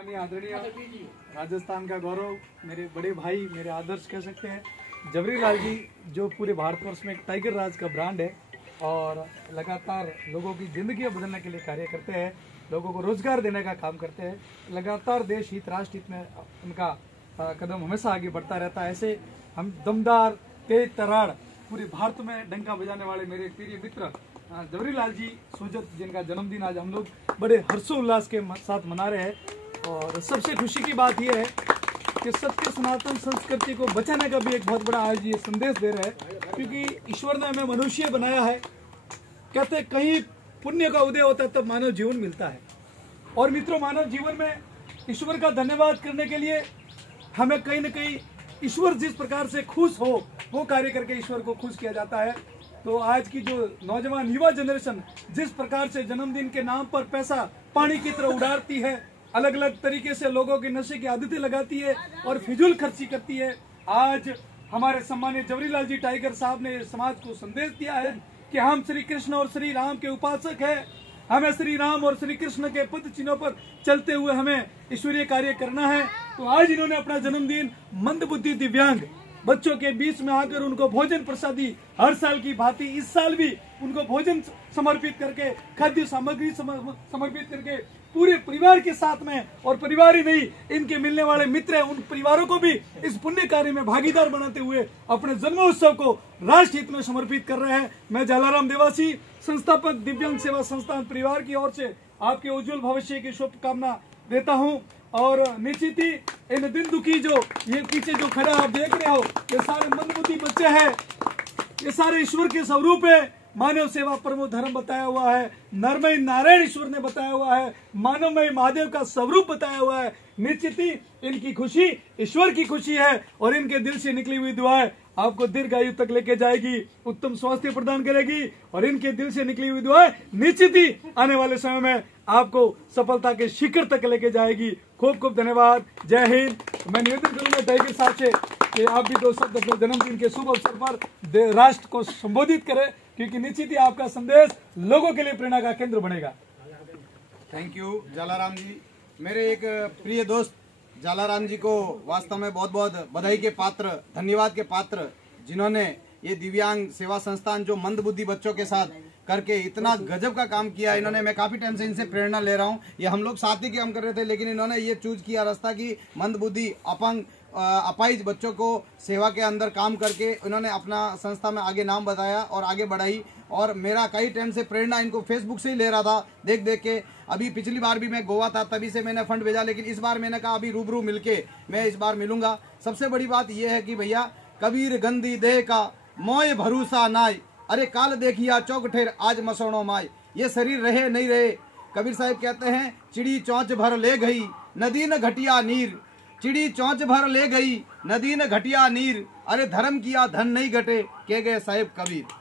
आदरणीय राजस्थान का गौरव, मेरे बड़े भाई, मेरे आदर्श कह सकते हैं, जबरी लाल जी, जो पूरे भारतवर्ष में एक टाइगर राज का ब्रांड है और लगातार लोगों की जिंदगी बदलने के लिए कार्य करते हैं, लोगों को रोजगार देने का काम करते हैं। लगातार देश हित, राष्ट्र हित में उनका कदम हमेशा आगे बढ़ता रहता है। ऐसे हम दमदार, तेज तरार, पूरे भारत में डंका बजाने वाले मेरे प्रिय मित्र जबरी लाल जी सोजत, जिनका जन्मदिन आज हम लोग बड़े हर्षोल्लास के साथ मना रहे हैं। और सबसे खुशी की बात यह है कि सत्य सनातन संस्कृति को बचाने का भी एक बहुत बड़ा आज ये संदेश दे रहा है, क्योंकि ईश्वर ने हमें मनुष्य बनाया है। कहते कहीं पुण्य का उदय होता है तब मानव जीवन मिलता है। और मित्रों, मानव जीवन में ईश्वर का धन्यवाद करने के लिए हमें कहीं न कहीं ईश्वर जिस प्रकार से खुश हो वो कार्य करके ईश्वर को खुश किया जाता है। तो आज की जो नौजवान युवा जनरेशन जिस प्रकार से जन्मदिन के नाम पर पैसा पानी की तरह उड़ाती है, अलग अलग तरीके से लोगों की नशे की आदतें लगाती है और फिजूल खर्ची करती है, आज हमारे सम्मानित जबरी लाल जी टाइगर साहब ने समाज को संदेश दिया है कि हम श्री कृष्ण और श्री राम के उपासक हैं। हमें श्री राम और श्री कृष्ण के पद चिन्हों पर चलते हुए हमें ईश्वरीय कार्य करना है। तो आज इन्होंने अपना जन्मदिन मंदबुद्धि दिव्यांग बच्चों के बीच में आकर उनको भोजन प्रसादी हर साल की भांति इस साल भी उनको भोजन समर्पित करके, खाद्य सामग्री समर्पित करके पूरे परिवार के साथ में, और परिवार ही नहीं, इनके मिलने वाले मित्र हैं, उन परिवारों को भी इस पुण्य कार्य में भागीदार बनाते हुए अपने जन्मोत्सव को राष्ट्र हित में समर्पित कर रहे हैं। मैं जलाराम देवासी, संस्थापक दिव्यांग सेवा संस्थान परिवार की ओर से आपके उज्जवल भविष्य की शुभकामना देता हूँ। और निश्चित ही इन दिन दुखी जो ये पीछे जो खड़ा आप देख रहे हो, ये सारे मंदबुद्धि बच्चे हैं, ये सारे ईश्वर के स्वरूप है। मानव सेवा परमो धर्म बताया हुआ है, नरमय नारायण ईश्वर ने बताया हुआ है, मानवमय महादेव का स्वरूप बताया हुआ है। निश्चित ही इनकी खुशी ईश्वर की खुशी है और इनके दिल से निकली हुई दुआएं आपको दीर्घायु तक लेके जाएगी, उत्तम स्वास्थ्य प्रदान करेगी, और इनके दिल से निकली हुई दुआएं निश्चित ही आने वाले समय में आपको सफलता के शिखर तक लेके जाएगी। खूब खूब धन्यवाद। जय हिंद। मैं निवेदन करूंगा टाइगर साहब से कि आप भी दोस्तों अपने जन्मदिन के शुभ अवसर पर राष्ट्र को संबोधित करें, क्योंकि निश्चित ही आपका संदेश लोगों के लिए प्रेरणा का केंद्र बनेगा। थैंक यू जालाराम जी। मेरे एक प्रिय दोस्त जालाराम जी को वास्तव में बहुत बहुत बधाई के पात्र, धन्यवाद के पात्र, जिन्होंने ये दिव्यांग सेवा संस्थान जो मंदबुद्धि बच्चों के साथ करके इतना गजब का काम किया। इन्होंने, मैं काफी टाइम से इनसे प्रेरणा ले रहा हूँ, ये हम लोग साथ ही काम कर रहे थे, लेकिन इन्होंने ये चूज किया रास्ता की मंदबुद्धि अपंग अपाहिज बच्चों को सेवा के अंदर काम करके इन्होंने अपना संस्था में आगे नाम बताया और आगे बढ़ाई। और मेरा कई टाइम से प्रेरणा इनको फेसबुक से ही ले रहा था देख देख के। अभी पिछली बार भी मैं गोवा था, तभी से मैंने फंड भेजा, लेकिन इस बार मैंने कहा अभी रूबरू मिलके मैं इस बार मिलूंगा। सबसे बड़ी बात यह है कि भैया, कबीर गंदी देह का मोय भरोसा नाय, अरे काल देखिया चौक ठेर आज मसोणो माय। ये शरीर रहे नहीं रहे, कबीर साहब कहते हैं, चिड़ी चौंच भर ले गई नदी न घटिया नीर, चिड़ी चौंच भर ले गई नदी न घटिया नीर, अरे धर्म किया धन नहीं घटे कह गए साहिब कबीर।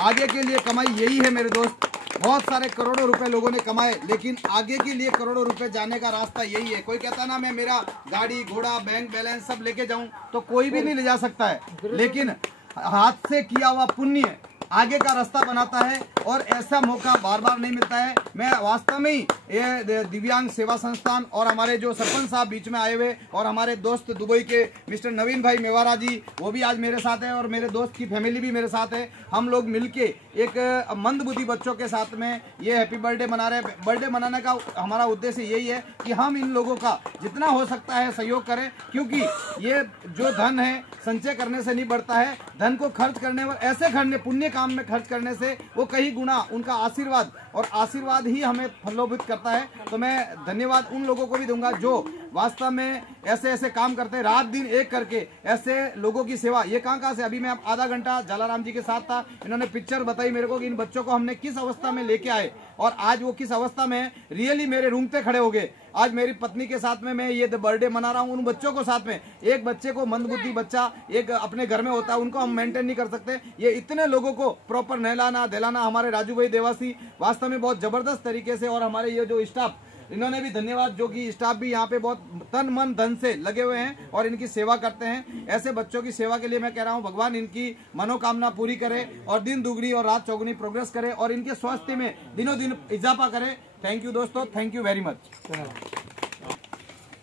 आगे के लिए कमाई यही है मेरे दोस्त। बहुत सारे करोड़ों रुपए लोगों ने कमाए, लेकिन आगे के लिए करोड़ों रुपए जाने का रास्ता यही है। कोई कहता ना मैं मेरा गाड़ी घोड़ा बैंक बैलेंस सब लेके जाऊं, तो कोई भी नहीं ले जा सकता है, लेकिन हाथ से किया हुआ पुण्य आगे का रास्ता बनाता है, और ऐसा मौका बार बार नहीं मिलता है। मैं वास्तव में ये दिव्यांग सेवा संस्थान और हमारे जो सरपंच साहब बीच में आए हुए, और हमारे दोस्त दुबई के मिस्टर नवीन भाई मेवारा जी, वो भी आज मेरे साथ है, और मेरे दोस्त की फैमिली भी मेरे साथ है। हम लोग मिलके एक मंदबुद्धि बच्चों के साथ में ये हैप्पी बर्थडे मना रहे हैं। बर्थडे मनाने का हमारा उद्देश्य यही है कि हम इन लोगों का जितना हो सकता है सहयोग करें, क्योंकि ये जो धन है संचय करने से नहीं बढ़ता है, धन को खर्च करने और ऐसे खर्च पुण्य काम में खर्च करने से वो कई गुना उनका आशीर्वाद, और आशीर्वाद ही हमें फलोभित करता है। तो मैं धन्यवाद उन लोगों को भी दूंगा जो वास्तव में ऐसे ऐसे काम करते हैं, रात दिन एक करके ऐसे लोगों की सेवा। ये कहाँ से, अभी मैं आधा घंटा जालाराम जी के साथ था, इन्होंने पिक्चर बताई मेरे को कि इन बच्चों को हमने किस अवस्था में लेके आए और आज वो किस अवस्था में है। रियली मेरे रूंगटे खड़े हो गए। आज मेरी पत्नी के साथ में मैं ये बर्थडे मना रहा हूँ, उन बच्चों को साथ में। एक बच्चे को, मंदबुद्धि बच्चा एक अपने घर में होता है, उनको हम मेंटेन नहीं कर सकते, ये इतने लोगों को प्रॉपर नहलाना दिलाना। हमारे राजू भाई देवासी वास्तव में बहुत जबरदस्त तरीके से, और हमारे ये जो स्टाफ, इन्होंने भी धन्यवाद, जो कि स्टाफ भी यहाँ पे बहुत तन मन धन से लगे हुए हैं और इनकी सेवा करते हैं। ऐसे बच्चों की सेवा के लिए मैं कह रहा हूँ, भगवान इनकी मनोकामना पूरी करे और दिन दुगनी और रात चौगुनी प्रोग्रेस करे और इनके स्वास्थ्य में दिनों दिन इजाफा करे। थैंक यू दोस्तों, थैंक यू वेरी मच।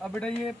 अब बेटा ये